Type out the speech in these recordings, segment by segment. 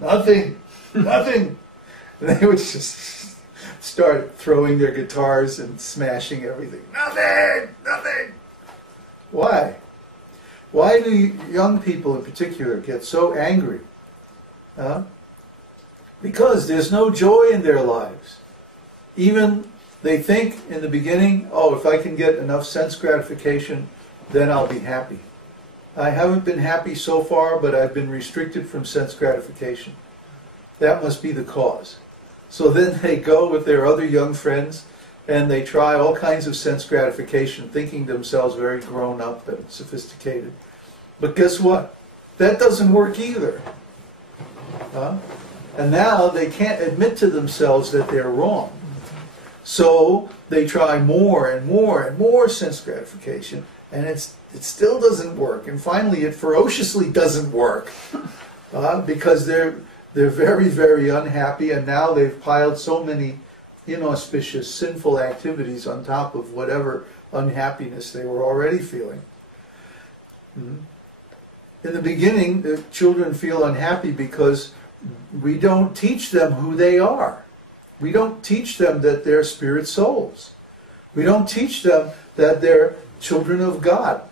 Nothing, nothing. And they would just start throwing their guitars and smashing everything. Nothing, nothing. Why? Why do young people in particular get so angry? Because there's no joy in their lives. Even they think in the beginning, oh, if I can get enough sense gratification, then I'll be happy. I haven't been happy so far, but I've been restricted from sense gratification. That must be the cause. So then they go with their other young friends and they try all kinds of sense gratification, thinking themselves very grown up and sophisticated. But guess what? That doesn't work either. And now they can't admit to themselves that they're wrong. So they try more and more and more sense gratification, and it still doesn't work. And finally, it ferociously doesn't work because they're very, very unhappy, and now they've piled so many inauspicious, sinful activities on top of whatever unhappiness they were already feeling. In the beginning, the children feel unhappy because we don't teach them who they are. We don't teach them that they're spirit souls. We don't teach them that they're children of God.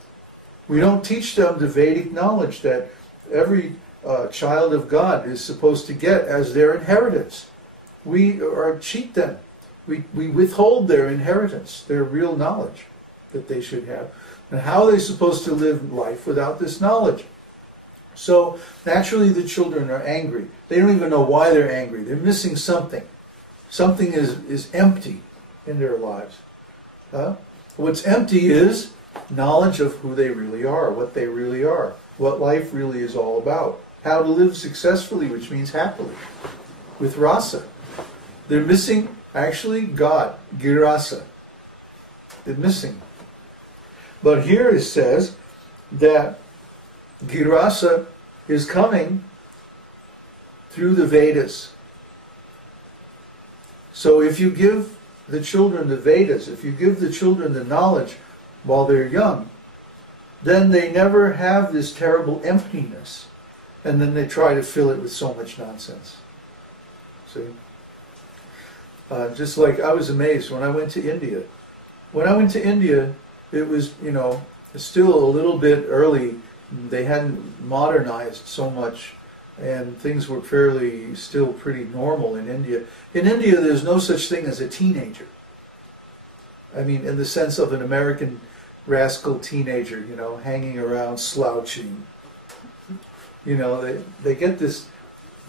We don't teach them the Vedic knowledge that every child of God is supposed to get as their inheritance. We cheat them. We withhold their inheritance, their real knowledge that they should have. And how are they supposed to live life without this knowledge? So naturally the children are angry. They don't even know why they're angry. They're missing something. Something is empty in their lives. What's empty is knowledge of who they really are, what they really are, what life really is all about, how to live successfully, which means happily, with rasa. They're missing, actually, God, girasa. They're missing. But here it says that girasa is coming through the Vedas. So if you give the children the Vedas, if you give the children the knowledge while they're young, then they never have this terrible emptiness. And then they try to fill it with so much nonsense. See? Just like I was amazed when I went to India. When I went to India, it was, still a little bit early. They hadn't modernized so much, and things were still pretty normal in India. In India, there's no such thing as a teenager. I mean, in the sense of an American rascal teenager, hanging around slouching. They get this,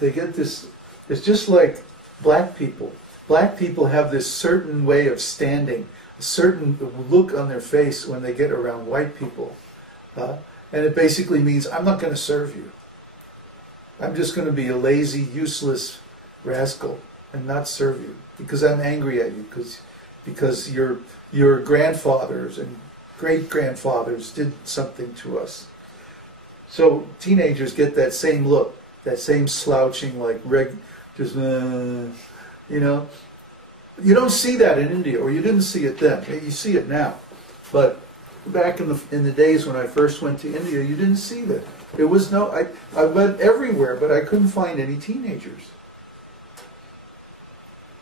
it's just like black people. Black people have this certain way of standing, a certain look on their face when they get around white people. And it basically means, I'm not going to serve you. I'm just going to be a lazy, useless rascal and not serve you because I'm angry at you, because your grandfathers and great-grandfathers did something to us. So teenagers get that same look, that same slouching, like just, You don't see that in India, or you didn't see it then. You see it now. But back in the days when I first went to India, you didn't see that. There was no, I went everywhere, but I couldn't find any teenagers.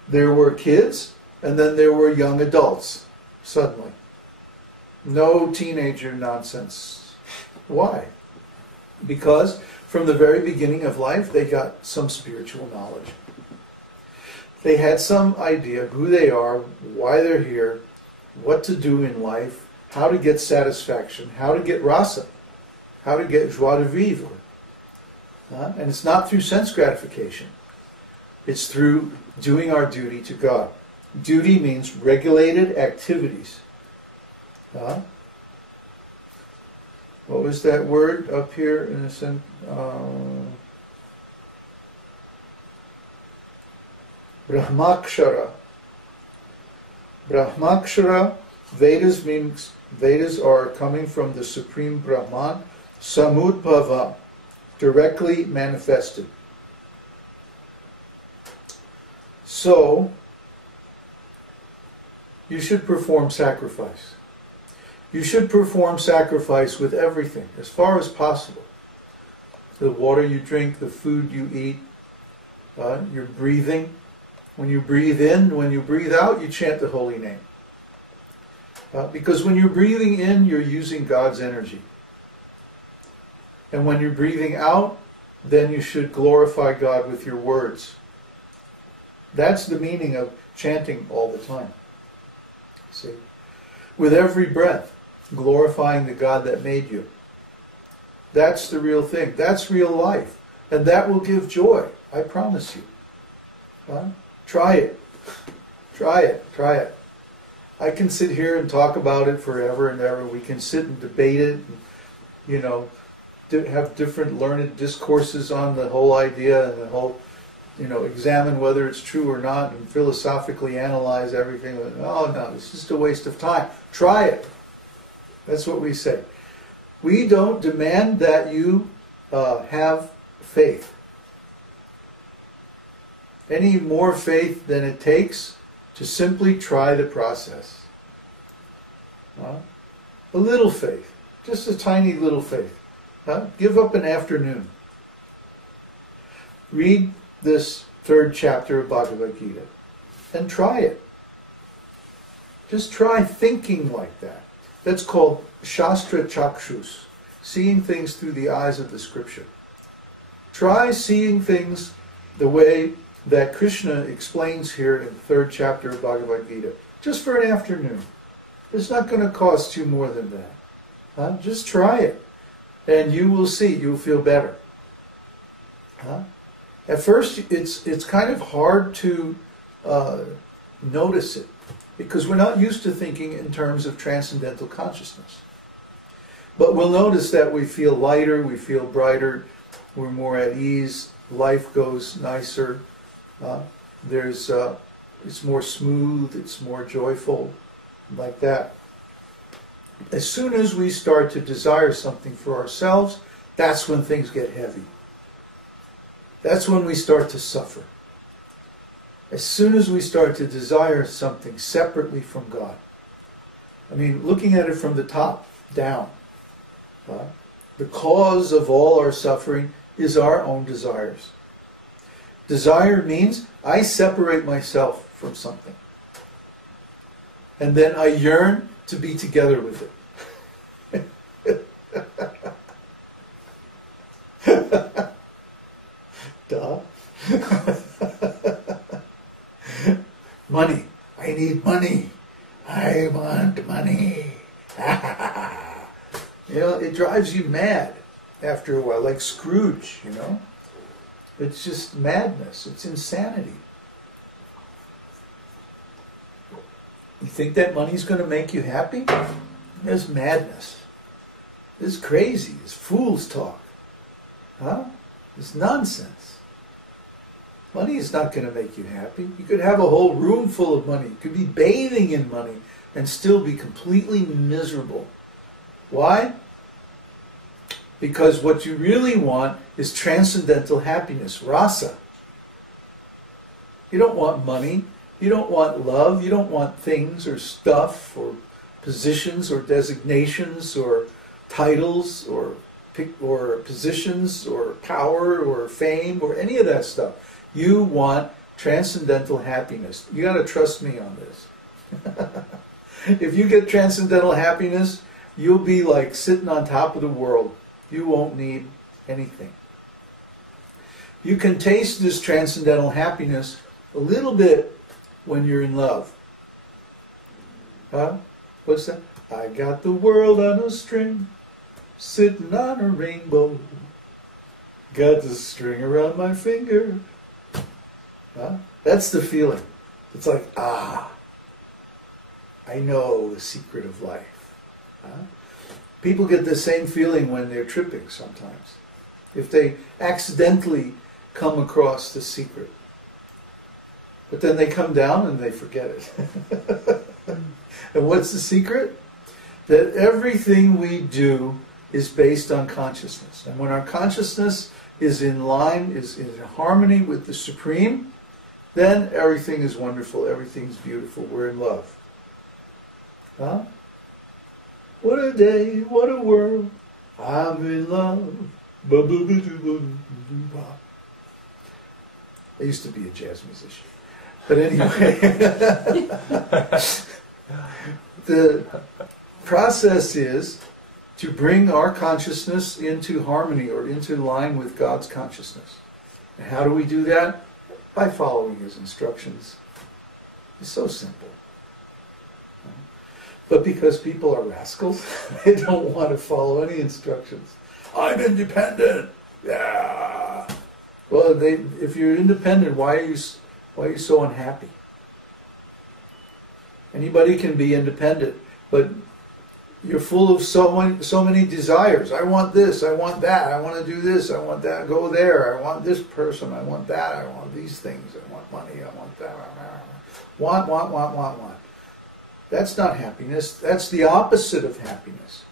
There were kids, and then there were young adults, suddenly. No teenager nonsense. Why? Because from the very beginning of life, they got some spiritual knowledge. They had some idea who they are, why they're here, what to do in life, how to get satisfaction, how to get rasa, how to get joie de vivre. And it's not through sense gratification. It's through doing our duty to God. Duty means regulated activities. What was that word up here in a sense? Brahmākṣara. Brahmākṣara, Vedas are coming from the Supreme Brahman, samudbhavam, directly manifested. So, you should perform sacrifice. You should perform sacrifice with everything, as far as possible. The water you drink, the food you eat, You're breathing. When you breathe in, when you breathe out, you chant the holy name. Because when you're breathing in, you're using God's energy. And when you're breathing out, then you should glorify God with your words. That's the meaning of chanting all the time. See? With every breath, glorifying the God that made you. That's the real thing. That's real life. And that will give joy. I promise you. Try it. Try it. Try it. I can sit here and talk about it forever and ever. We can sit and debate it, and, have different learned discourses on the whole idea and the whole, examine whether it's true or not and philosophically analyze everything. Oh no, it's just a waste of time. Try it. That's what we say. We don't demand that you have faith. Any more faith than it takes to simply try the process. A little faith. Just a tiny little faith. Give up an afternoon. Read this 3rd chapter of Bhagavad-gītā and try it. Just try thinking like that. That's called Shastra Chakshus, seeing things through the eyes of the scripture. Try seeing things the way that Krishna explains here in the 3rd chapter of Bhagavad-gītā, just for an afternoon. It's not going to cost you more than that. Just try it, and you will see, you'll feel better. At first, it's kind of hard to notice it, because we're not used to thinking in terms of transcendental consciousness. But we'll notice that we feel lighter, we feel brighter, we're more at ease, life goes nicer, it's more smooth, it's more joyful, like that. As soon as we start to desire something for ourselves, that's when things get heavy. That's when we start to suffer. As soon as we start to desire something separately from God. I mean, looking at it from the top down. The cause of all our suffering is our own desires. Desire means I separate myself from something. And then I yearn to be together with it. Duh. Money. I need money. I want money. It drives you mad after a while, like Scrooge, It's just madness. It's insanity. You think that money's going to make you happy? It's madness. It's crazy. It's fool's talk. It's nonsense. Money is not going to make you happy. You could have a whole room full of money. You could be bathing in money and still be completely miserable. Why? Because what you really want is transcendental happiness, rasa. You don't want money. You don't want love. You don't want things or stuff or positions or designations or titles or positions or power or fame or any of that stuff. You want transcendental happiness. You got to trust me on this. If you get transcendental happiness, you'll be like sitting on top of the world. You won't need anything. You can taste this transcendental happiness a little bit when you're in love. What's that? I got the world on a string, sitting on a rainbow. Got the string around my finger. That's the feeling. It's like, I know the secret of life. People get the same feeling when they're tripping sometimes. If they accidentally come across the secret. But then they come down and they forget it. And what's the secret? That everything we do is based on consciousness. And when our consciousness is in line, is in harmony with the Supreme, then everything is wonderful, everything's beautiful, we're in love. What a day, what a world, I'm in love. I used to be a jazz musician. But anyway, the process is to bring our consciousness into harmony or into line with God's consciousness. And how do we do that? By following His instructions. It's so simple. But because people are rascals, they don't want to follow any instructions. I'm independent. Yeah. Well, if you're independent, why are you so unhappy? Anybody can be independent, but you're full of so many desires. I want this, I want that, I want to do this, I want that, go there, I want this person, I want that, I want these things, I want money, I want that. Want. That's not happiness. That's the opposite of happiness.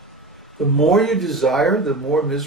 The more you desire, the more miserable